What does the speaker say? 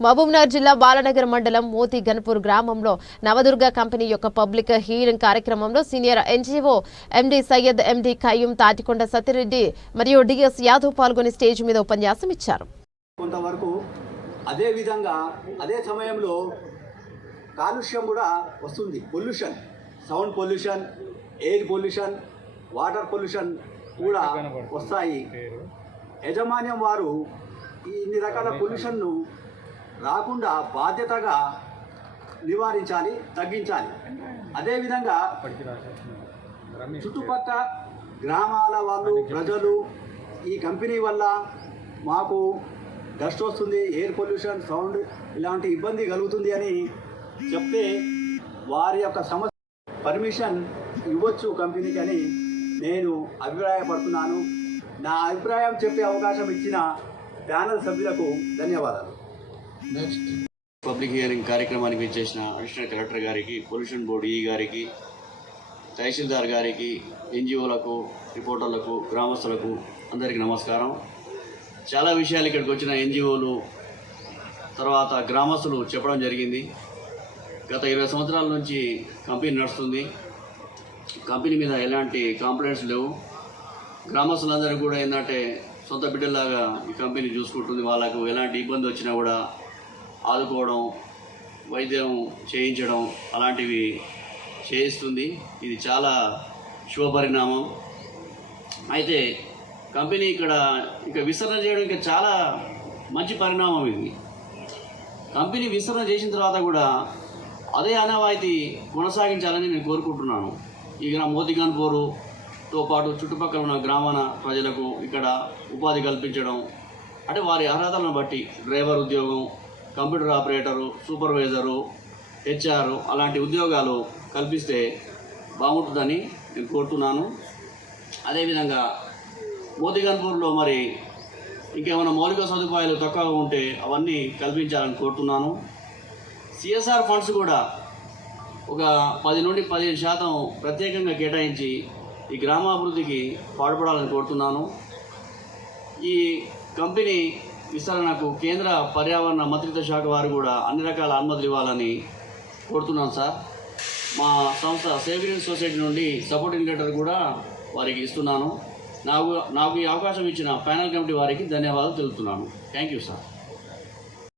మహబూబ్నగర్ జిల్లా బాలనగర్ మండలం మోతి గన్పూర్ గ్రామంలో నవదుర్గ కంపెనీ యొక్క పబ్లిక్ హీరింగ్ కార్యక్రమంలో సీనియర్ ఎన్జీఓ ఎండి సయ్యద్, ఎండి ఖయ్యూం, తాటికొండ సత్యరెడ్డి మరియు డిఎస్ యాదవ్ పాల్గొని స్టేజ్ మీద ఉపన్యాసం ఇచ్చారు. కొంతవరకు అదే విధంగా అదే సమయంలో కాలుష్యం కూడా వస్తుంది. Pollution, sound pollution, air pollution, water pollution కూడా వస్తాయి. యాజమాన్యం వారు ఇన్ని రకాల పొల్యూషన్ను రాకుండా బాధ్యతగా నివారించాలి, తగ్గించాలి. అదేవిధంగా చుట్టుపక్కల గ్రామాల వాళ్ళు, ప్రజలు ఈ కంపెనీ వల్ల మాకు డస్ట్ వస్తుంది, ఎయిర్ పొల్యూషన్, సౌండ్ ఇలాంటి ఇబ్బంది కలుగుతుంది అని చెప్తే వారి యొక్క సమస్య పర్మిషన్ ఇవ్వచ్చు కంపెనీకి అని నేను అభిప్రాయపడుతున్నాను. నా అభిప్రాయం చెప్పే అవకాశం ఇచ్చిన ప్యానల్ సభ్యులకు ధన్యవాదాలు. నెక్స్ట్ పబ్లిక్ హియరింగ్ కార్యక్రమానికి ఇచ్చేసిన అడిషనల్ కలెక్టర్ గారికి, పొల్యూషన్ బోర్డు ఈ గారికి, తహసీల్దార్ గారికి, ఎన్జిఓలకు, రిపోర్టర్లకు, గ్రామస్తులకు అందరికీ నమస్కారం. చాలా విషయాలు ఇక్కడికి వచ్చిన ఎన్జిఓలు తర్వాత గ్రామస్తులు చెప్పడం జరిగింది. గత 20 సంవత్సరాల నుంచి కంపెనీ నడుస్తుంది. కంపెనీ మీద ఎలాంటి కంప్లైంట్స్ లేవు. గ్రామస్తులందరూ కూడా ఏంటంటే సొంత బిడ్డల్లాగా ఈ కంపెనీ చూసుకుంటుంది. వాళ్ళకు ఎలాంటి ఇబ్బంది వచ్చినా కూడా ఆదుకోవడం, వైద్యం చేయించడం అలాంటివి చేయిస్తుంది. ఇది చాలా శుభపరిణామం. అయితే కంపెనీ ఇక విస్తరణ చేయడం ఇంకా చాలా మంచి పరిణామం. ఇది కంపెనీ విస్తరణ చేసిన తర్వాత కూడా అదే ఆనవాయితీ కొనసాగించాలని నేను కోరుకుంటున్నాను. ఈ మోతి గన్పూర్తో పాటు చుట్టుపక్కల ఉన్న గ్రామాల ప్రజలకు ఇక్కడ ఉపాధి కల్పించడం, అంటే వారి అర్హతలను బట్టి డ్రైవర్ ఉద్యోగం, కంప్యూటర్ ఆపరేటరు, సూపర్వైజరు, హెచ్ఆర్ అలాంటి ఉద్యోగాలు కల్పిస్తే బాగుంటుందని నేను కోరుతున్నాను. అదేవిధంగా మోతి గన్పూర్లో మరి ఇంకేమైనా మౌలిక సదుపాయాలు తక్కువగా ఉంటే అవన్నీ కల్పించాలని కోరుతున్నాను. సిఎస్ఆర్ ఫండ్స్ కూడా ఒక 10 నుండి 15% ప్రత్యేకంగా కేటాయించి ఈ గ్రామాభివృద్ధికి పాటుపడాలని కోరుతున్నాను. ఈ కంపెనీ విస్తరణకు కేంద్ర పర్యావరణ మంత్రిత్వ శాఖ వారు కూడా అన్ని రకాల అనుమతులు ఇవ్వాలని కోరుతున్నాను సార్. మా సంస్థ సేవింగ్ సొసైటీ నుండి సపోర్టింగ్ లెటర్ కూడా వారికి ఇస్తున్నాను. నాకు ఈ అవకాశం ఇచ్చిన ప్యానల్ కమిటీ వారికి ధన్యవాదాలు తెలుపుతున్నాను. Thank you sir.